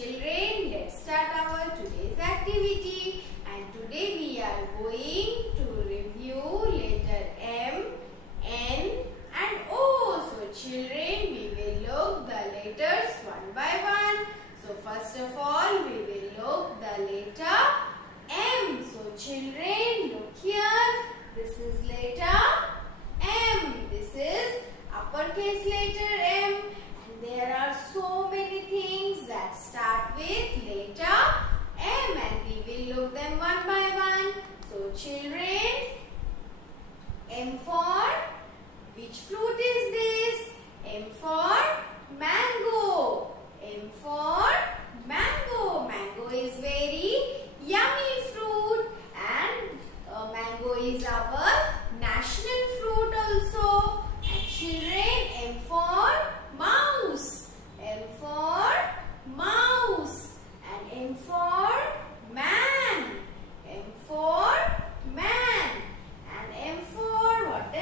children, let's start our today's activity. And today we are going to review letter M, N and O. So children, we will look the letters one by one. So first of all, we will look the letter M. So children, look here. This is letter M. This is uppercase letter M. And there are so many things that start with letter M. And we will look them one by one. So children, M for, which fruit is this? M for mango. M for mango. Mango is very yummy fruit, and mango is our national fruit also. And children, M for mouse. M for mouse. And M for man. M for man. And M for what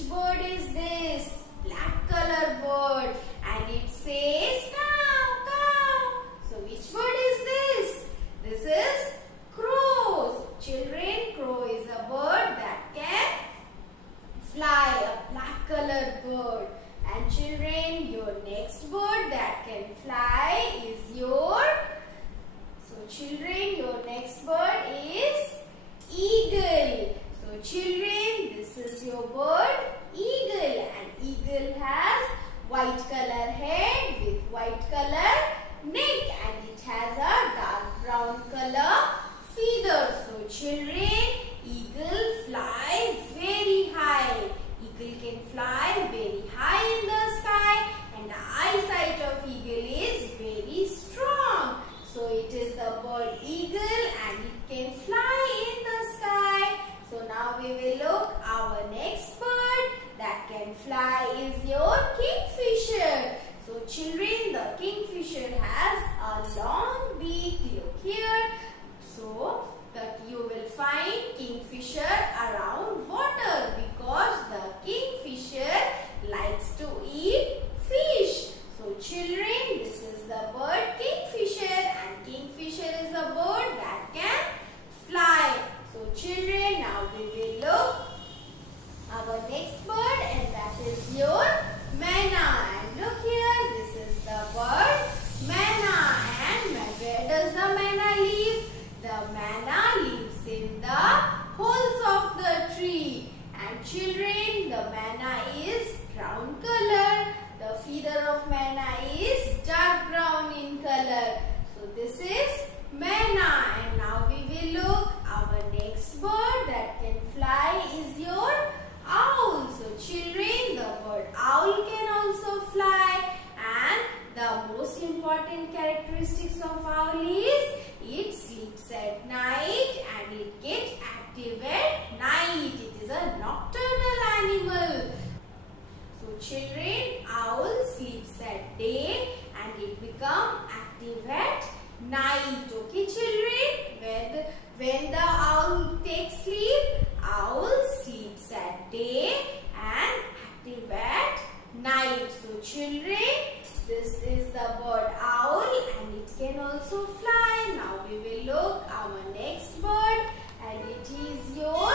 which bird is this? Black color bird, and it says cow, cow. So which bird is this? This is crow. So children, crow is a bird that can fly, a black colored bird. And children, your next bird that can fly is your, so children, your next bird is eagle. So children, this is your bird eagle, and eagle has white color head with white color neck, and it has a dark brown color feathers. So children, eagle fly very high. Eagle can fly very high in the sky, and the eyesight of eagle is very strong. So it is the bird eagle, and it can fly in the sky. So now we will look our next bird that can fly is your kingfisher. So children, the kingfisher has a long beak. Look here. So that you will find kingfisher around water because the kingfisher likes to eat fish. So children, this is the bird kingfisher, and kingfisher is a bird that can fly. So children, now we will look our next bird, and that is your manna. And look here, this is the bird manna. And where does the manna live? The manna lives in the holes of the tree. And children, the manna is brown color. The feather of manna is dark brown in color. So this is manna. And now we will look our next bird that can fly is your owl. So children, the bird owl can also fly, and the most important characteristics of owl is it sleeps at night and it gets active at night. It is a nocturnal animal. So children, owl sleeps at day and it becomes active at night. Okay children, when the owl takes sleep, owl sleeps at day and active at night. So children, this is the bird owl, and it can also fly. Now we will look our next bird, and it is your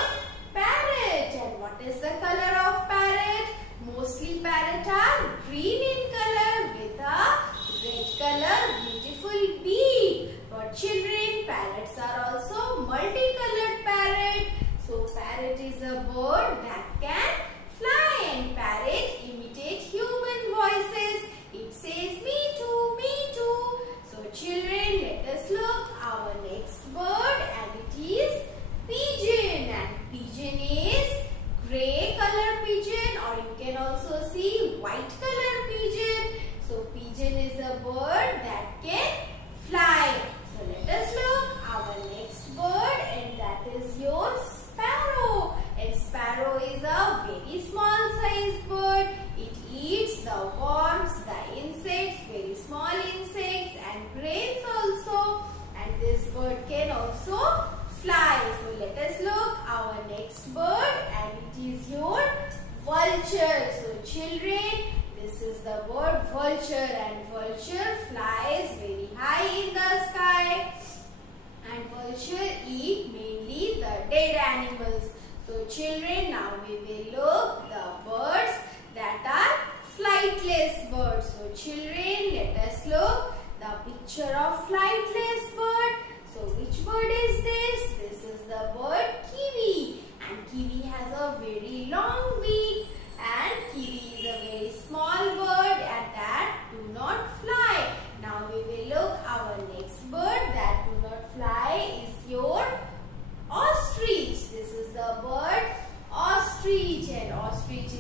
parrot. And what is the color of parrot? Mostly parrot are green in color with a red color beautiful beak. But children, parrots are also multicolored parrot. So parrot is a bird that can fly, and parrot imitate human voices. It says me too, me too. So children, let us look our next bird, and it is pigeon. And pigeon is grey color pigeon, or you can also see white color pigeon. So pigeon is a bird that can fly. So let us look our next bird, and that is your sparrow. And sparrow is a very small sized bird. It eats the worms, the insects, very small insects, and grains also. And this bird can also fly. So let us look our next bird, and it is your vulture. So children, this is the bird vulture, and vulture flies very high in the sky. And vulture eat mainly the dead animals. So children, now we will look the birds that are flightless birds. So children, let us look the picture of flightless bird. So which bird is this? This is the bird kiwi. And kiwi has a very long beak. And kiwi is a very small bird and that do not fly. Now we will look our next bird that do not fly is your ostrich. This is the bird ostrich, and ostrich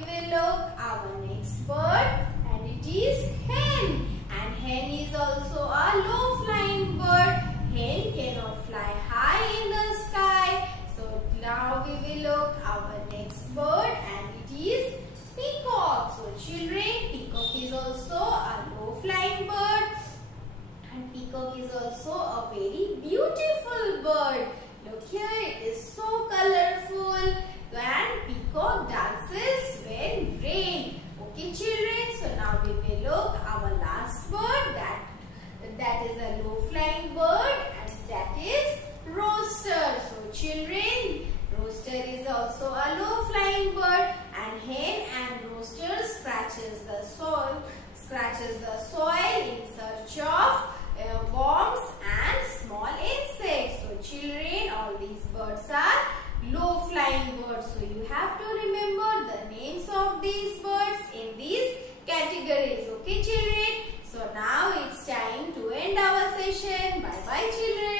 will look our next bird, and it is hen. And hen is also a low flying bird. Hen cannot fly high in the sky. So now we will look our next bird, and it is peacock. So children, peacock is also a low flying bird, and peacock is also a very beautiful bird. Look here, it is so colorful, and peacock dances when rain. Okay children, so now we will look our last bird, that is a low flying bird, and that is rooster. So children, rooster is also a low flying bird, and hen and rooster scratches the soil in search of worms and small insects. So children, all these birds are low flying birds. So you have to remember the names of these birds in these categories. Okay children, so now it's time to end our session. Bye bye children.